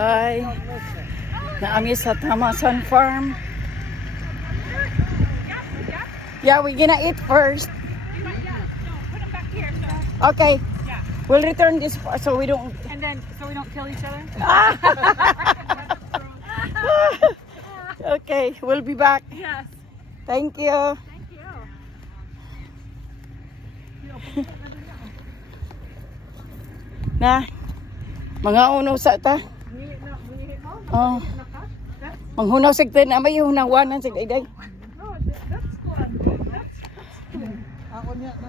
Hi. Naami sa Thomasson farm. Yeah, we're gonna eat first. Okay. We'll return this so we don't. And then, so we don't kill each other? Okay, we'll be back. Yes. Thank you. Thank you. Na, mga uno sa ta. Oh. Manghunaw sig ten amay hunawanan sig dayday.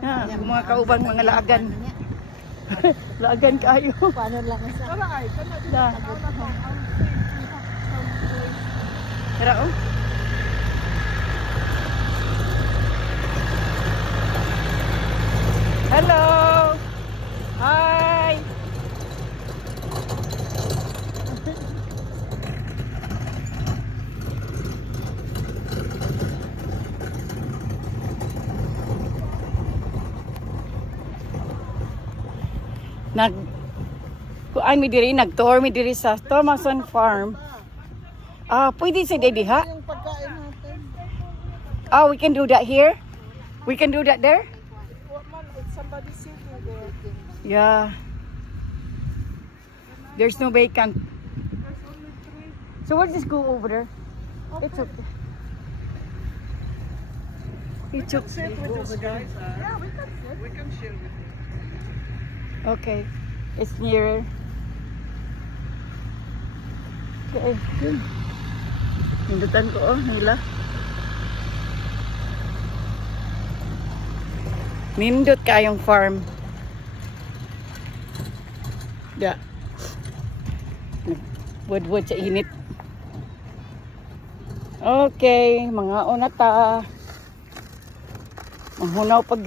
Na, mga kaubang mga laagan. Laagan kayo. Paano lang sa? Na. Tara oh. Hello. Hi. Kuan mi diri nag-tour mi diri sa Thomasson farm. Pwede sa dedi ha? Yung pagkain natin. We can do that here. We can do that there. What man, it's somebody sitting there. Yeah. There's no vacant. There's only 3. So we'll just go over there. It's okay. It's okay. Sit with those guys. Yeah, we can sit. We can share with you. Okay. It's nearer. Okay. Hindutan ko nila. Nindot kayong farm. Da. Wood sa init. Okay, mga unata. Manghunaw pag